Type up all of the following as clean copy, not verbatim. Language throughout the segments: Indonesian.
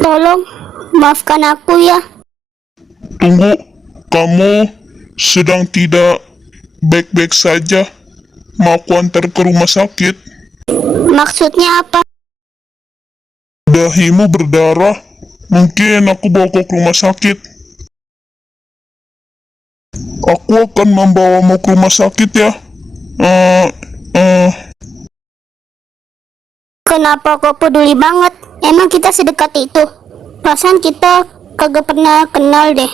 Tolong, maafkan aku ya. Tunggu, kamu sedang tidak baik-baik saja. Mau aku antar ke rumah sakit? Maksudnya apa? Dahimu berdarah. Mungkin aku bawa kau ke rumah sakit. Aku akan membawamu ke rumah sakit ya. Eh, eh, Kenapa kau peduli banget? Emang kita sedekat itu? Perasaan kita kagak pernah kenal deh.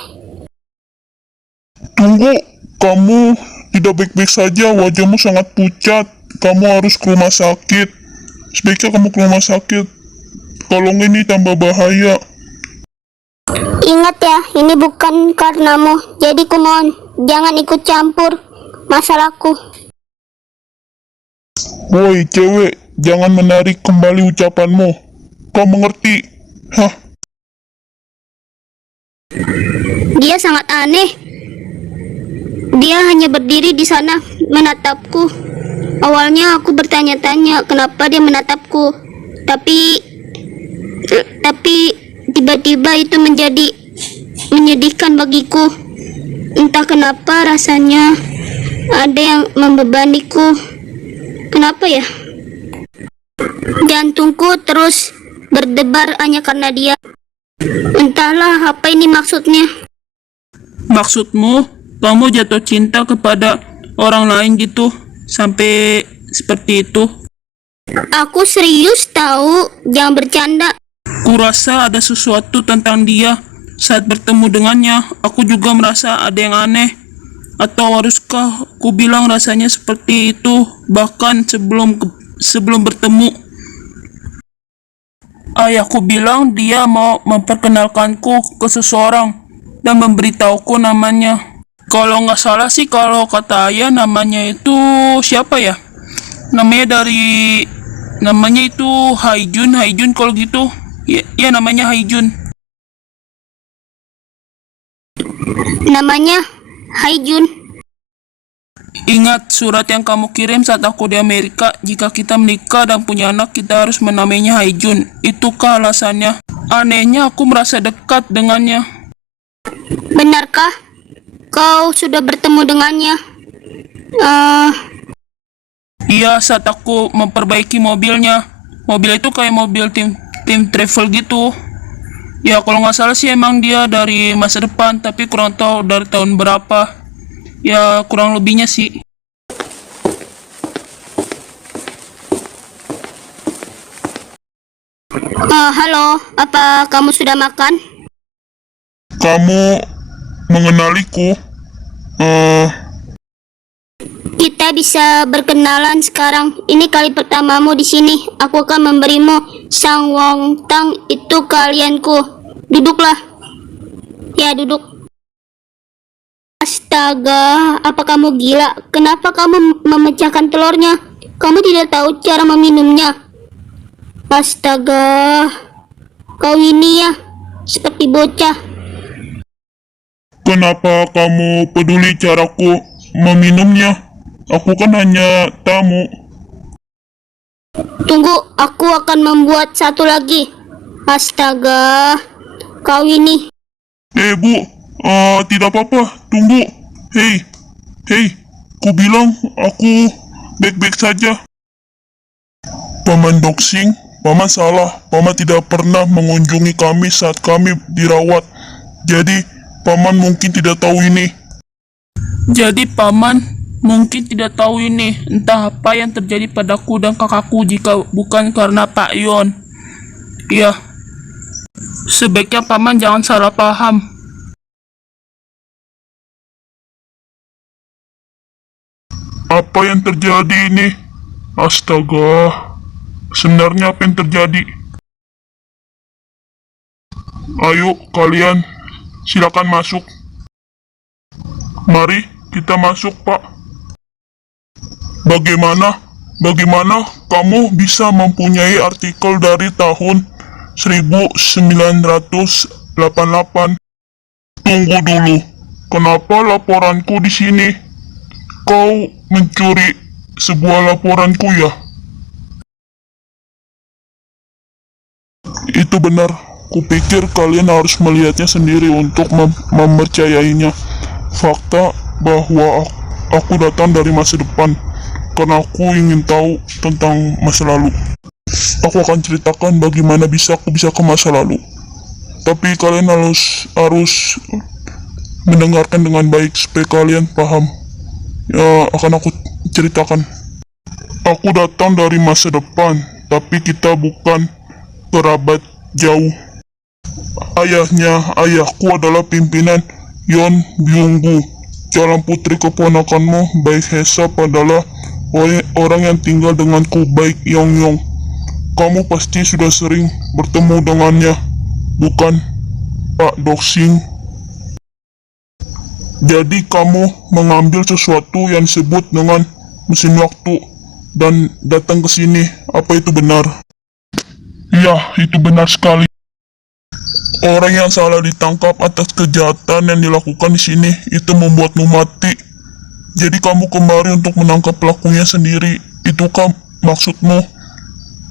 Tunggu, kamu tidak baik-baik saja. Wajahmu sangat pucat. Kamu harus ke rumah sakit. Sebaiknya kamu ke rumah sakit. Kalau ini tambah bahaya. Ingat ya, ini bukan karenamu. Jadi kumohon, jangan ikut campur masalahku. Woi cewek, jangan menarik kembali ucapanmu. Kau mengerti? Hah? Dia sangat aneh. Dia hanya berdiri di sana menatapku. Awalnya aku bertanya-tanya kenapa dia menatapku. Tapi tiba-tiba itu menjadi menyedihkan bagiku. Entah kenapa rasanya ada yang membebaniku. Kenapa ya? Jantungku terus berdebar hanya karena dia. Entahlah apa ini maksudnya. Maksudmu, kamu jatuh cinta kepada orang lain gitu, sampai seperti itu? Aku serius tahu, jangan bercanda. Kurasa ada sesuatu tentang dia. Saat bertemu dengannya, aku juga merasa ada yang aneh. Atau haruskah ku bilang rasanya seperti itu bahkan sebelum bertemu? Ayahku bilang dia mau memperkenalkanku ke seseorang dan memberitahuku namanya. Kalau nggak salah sih, kalau kata ayah namanya itu siapa ya? Namanya itu Haijun kalau gitu. Ya namanya Haijun. Namanya Haijun. Ingat surat yang kamu kirim saat aku di Amerika, jika kita menikah dan punya anak, kita harus menamainya Haijun. Itukah alasannya? Anehnya aku merasa dekat dengannya. Benarkah kau sudah bertemu dengannya? Iya, saat aku memperbaiki mobilnya. Mobil itu kayak mobil tim travel gitu. Ya kalau nggak salah sih emang dia dari masa depan, tapi kurang tahu dari tahun berapa. Ya kurang lebihnya sih. Halo, apa kamu sudah makan? Kamu mengenaliku? Kita bisa berkenalan sekarang. Ini kali pertamamu di sini. Aku akan memberimu sang wong tang itu kalianku. Duduklah. Ya, duduk. Astaga, apa kamu gila? Kenapa kamu memecahkan telurnya? Kamu tidak tahu cara meminumnya. Astaga, kau ini ya seperti bocah. Kenapa kamu peduli caraku meminumnya? Aku kan hanya tamu. Tunggu, aku akan membuat satu lagi. Astaga, kau ini. Bu, tidak apa-apa. Tunggu. Hei, ku bilang aku baik-baik saja. Paman doxing, paman salah. Paman tidak pernah mengunjungi kami saat kami dirawat. Jadi, paman mungkin tidak tahu ini. Jadi paman mungkin tidak tahu ini. Entah apa yang terjadi padaku dan kakakku jika bukan karena Pak Yon. Iya, sebaiknya paman jangan salah paham. Apa yang terjadi ini? Astaga, sebenarnya apa yang terjadi? Ayo kalian, silakan masuk. Mari kita masuk, Pak. Bagaimana kamu bisa mempunyai artikel dari tahun 1988? Tunggu dulu, kenapa laporanku di sini? Kau mencuri sebuah laporanku ya? Itu benar. Kupikir kalian harus melihatnya sendiri untuk mempercayainya. Fakta bahwa aku datang dari masa depan karena aku ingin tahu tentang masa lalu. Aku akan ceritakan bagaimana aku bisa ke masa lalu. Tapi kalian harus mendengarkan dengan baik supaya kalian paham. Ya, akan aku ceritakan. Aku datang dari masa depan, tapi kita bukan kerabat jauh. Ayahku adalah pimpinan Yon Byung-gu. Calon putri keponakanmu, Baik Hesap, adalah orang yang tinggal denganku, Baik Yong-yong. Kamu pasti sudah sering bertemu dengannya, bukan, Pak Doxing? Jadi kamu mengambil sesuatu yang disebut dengan mesin waktu dan datang ke sini. Apa itu benar? Ya, itu benar sekali. Orang yang salah ditangkap atas kejahatan yang dilakukan di sini itu membuatmu mati. Jadi kamu kembali untuk menangkap pelakunya sendiri. Itukah maksudmu?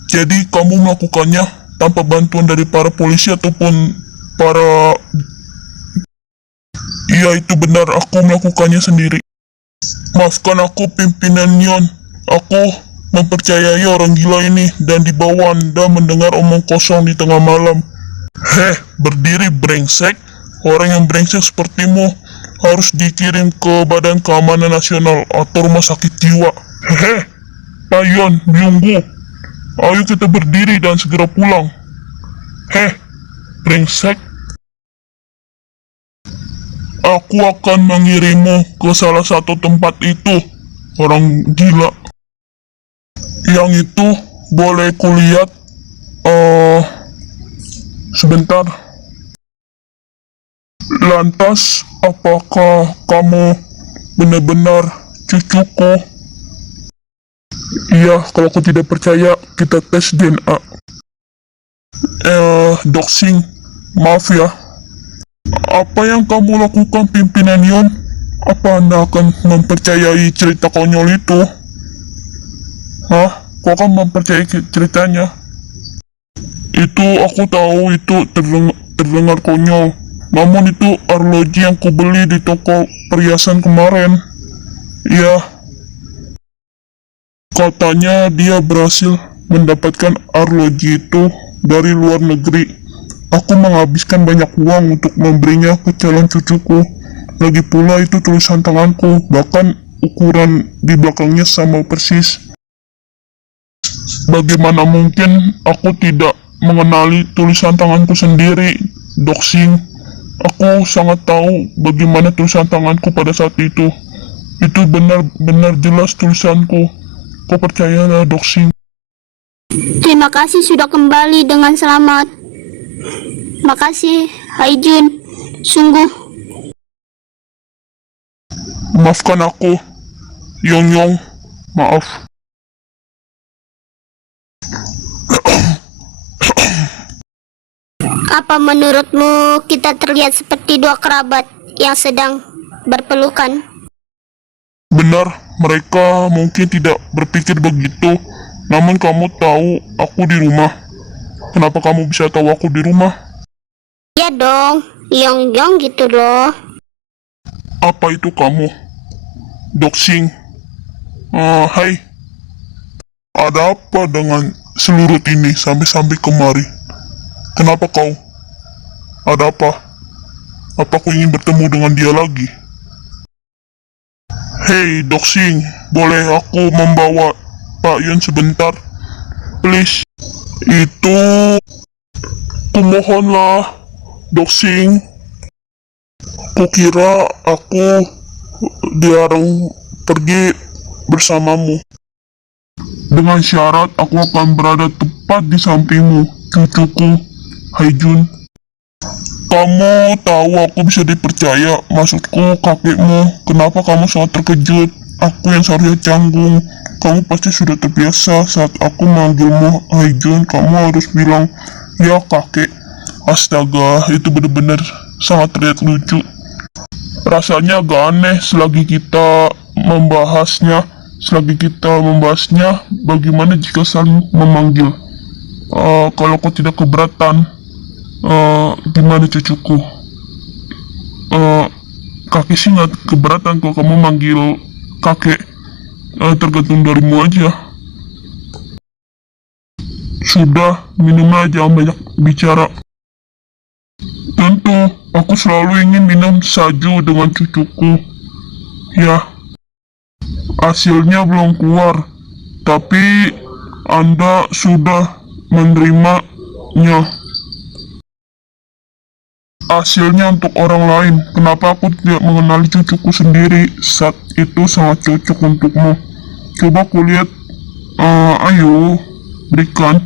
Jadi kamu melakukannya tanpa bantuan dari para polisi ataupun para... Iya, itu benar, aku melakukannya sendiri. Maafkan aku, pimpinan Yon. Aku mempercayai orang gila ini dan dibawa Anda mendengar omong kosong di tengah malam. Berdiri brengsek. Orang yang brengsek sepertimu harus dikirim ke Badan Keamanan Nasional atau Rumah Sakit Jiwa. Tayon, Byung-gu, ayo kita berdiri dan segera pulang. Brengsek. Aku akan mengirimmu ke salah satu tempat itu, orang gila. Yang itu boleh kulihat sebentar. Lantas, apakah kamu benar-benar cucuku? Iya, kalau kau tidak percaya, kita tes DNA. Doxing, maaf ya. Apa yang kamu lakukan, pimpinan Yon? Apa Anda akan mempercayai cerita konyol itu? Kau akan mempercayai ceritanya? Itu aku tahu itu terdengar konyol. Namun itu arloji yang kubeli di toko perhiasan kemarin. Ya, katanya dia berhasil mendapatkan arloji itu dari luar negeri. Aku menghabiskan banyak uang untuk memberinya ke calon cucuku. Lagi pula itu tulisan tanganku, bahkan ukuran di belakangnya sama persis. Bagaimana mungkin aku tidak mengenali tulisan tanganku sendiri, Doxing? Aku sangat tahu bagaimana tulisan tanganku pada saat itu. Itu benar-benar jelas tulisanku. Kau percayalah, Doxing. Terima kasih sudah kembali dengan selamat. Makasih, Haijun. Sungguh. Maafkan aku, Yong-yong. Maaf. Apa menurutmu kita terlihat seperti dua kerabat yang sedang berpelukan? Benar, mereka mungkin tidak berpikir begitu. Namun kamu tahu aku di rumah. Kenapa kamu bisa tahu aku di rumah? Ya dong, Yong-yong gitu loh. Apa itu kamu? Doxing. Hai. Ada apa dengan seluruh ini sampai kemari? Kenapa kau? Ada apa? Apa aku ingin bertemu dengan dia lagi? Hei, Doxing, boleh aku membawa Pak Yun sebentar? Please. Itu... Kumohonlah, Doxing. Kukira aku dilarang pergi bersamamu. Dengan syarat aku akan berada tepat di sampingmu, cucuku, Haijun. Kamu tahu aku bisa dipercaya, maksudku kakekmu. Kenapa kamu sangat terkejut? Aku yang seharusnya canggung. Kamu pasti sudah terbiasa saat aku manggilmu Haijun. Kamu harus bilang, ya kakek. Astaga, itu benar-benar sangat terlihat lucu. Rasanya agak aneh selagi kita membahasnya. Bagaimana jika saling memanggil? Kalau kau tidak keberatan, Gimana cucuku? Kakek sih nggak keberatan kalau kamu manggil kakek. Tergantung darimu aja. Sudah, minumlah, jangan banyak bicara. Tentu, aku selalu ingin minum salju dengan cucuku. Ya, hasilnya belum keluar, tapi Anda sudah menerimanya. Hasilnya untuk orang lain. Kenapa aku tidak mengenali cucuku sendiri? Saat itu sangat cocok untukmu. Coba kulihat. Ayo, berikan.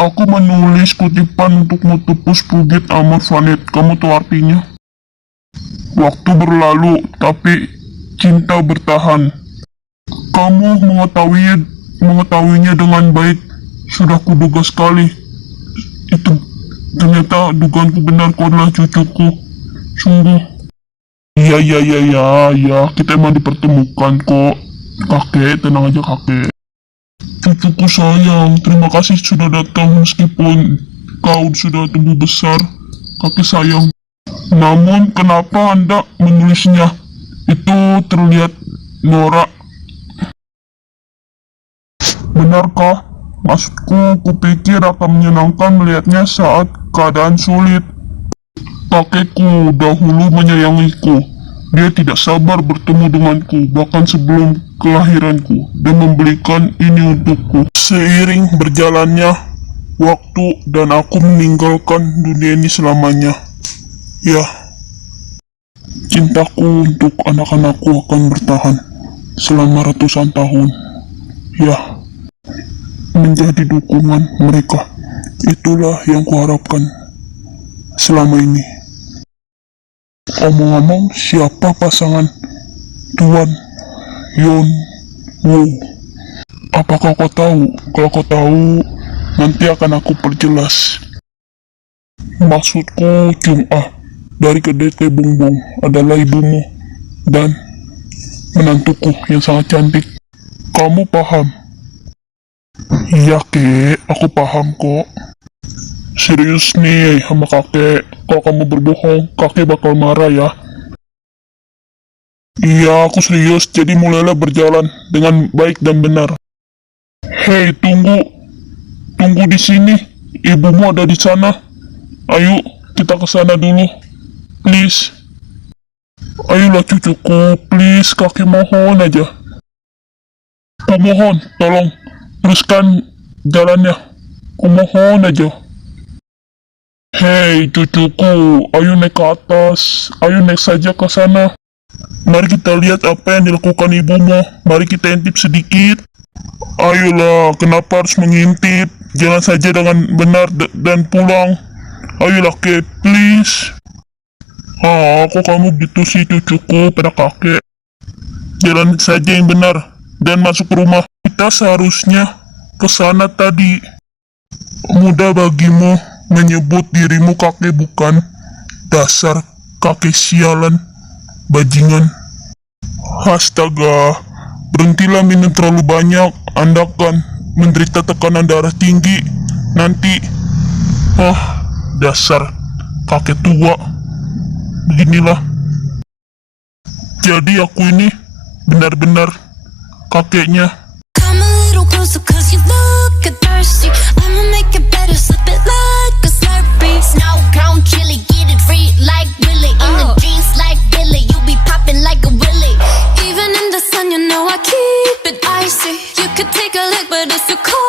Aku menulis kutipan untukmu, Tupus Pugit Amat Vanet. Kamu tahu artinya? Waktu berlalu, tapi cinta bertahan. Kamu mengetahuinya dengan baik. Sudah kuduga sekali. Itu ternyata dugaanku benar, kau adalah cucuku. Sungguh. Ya, kita emang dipertemukan kok. Kakek, tenang aja kakek. Cucuku sayang, terima kasih sudah datang meskipun kau sudah tumbuh besar. Kakek sayang. Namun kenapa Anda menulisnya? Itu terlihat norak. Benarkah? Maksudku, kupikir akan menyenangkan melihatnya saat keadaan sulit. Kakekku dahulu menyayangiku. Dia tidak sabar bertemu denganku, bahkan sebelum kelahiranku, dan membelikan ini untukku. Seiring berjalannya waktu dan aku meninggalkan dunia ini selamanya. Ya, cintaku untuk anak-anakku akan bertahan selama ratusan tahun. Ya, menjadi dukungan mereka. Itulah yang kuharapkan selama ini. Omong-omong, siapa pasangan Tuan Yon Woo? Apakah kau tahu? Kalau kau tahu, nanti akan aku perjelas. Maksudku, Chung Ah dari kedai Teh Bungbong adalah ibumu dan menantuku yang sangat cantik. Kamu paham? Iya, Kek, aku paham kok. Serius nih sama kakek, kalau kamu berbohong, kakek bakal marah ya. Iya, aku serius, jadi mulailah berjalan dengan baik dan benar. Hei, tunggu di sini, ibumu ada di sana. Ayo, kita ke sana dulu, please. Ayolah cucuku, please, kakek mohon aja. Kumohon, tolong, teruskan jalannya. Kumohon aja. Hei cucuku, ayo naik ke atas, ayo naik saja ke sana. Mari kita lihat apa yang dilakukan ibumu, mari kita intip sedikit. Ayolah, kenapa harus mengintip? Jalan saja dengan benar dan pulang. Ayolah Kek, please. Kok kamu gitu sih cucuku pada kakek? Jalan saja yang benar dan masuk ke rumah. Kita seharusnya ke sana tadi. Mudah bagimu menyebut dirimu kakek bukan? Dasar kakek sialan, bajingan. Astaga, berhentilah minum terlalu banyak. Anda akan menderita tekanan darah tinggi nanti. Dasar kakek tua. Beginilah. Jadi aku ini benar-benar kakeknya. Come a little closer cause you look thirsty. I'ma make it better, slip it like a Slurpee. Snow cone chili, get it free like Willy. In the jeans like Billy, you be popping like a Willy. Even in the sun, you know I keep it icy. You could take a look, but it's too cold.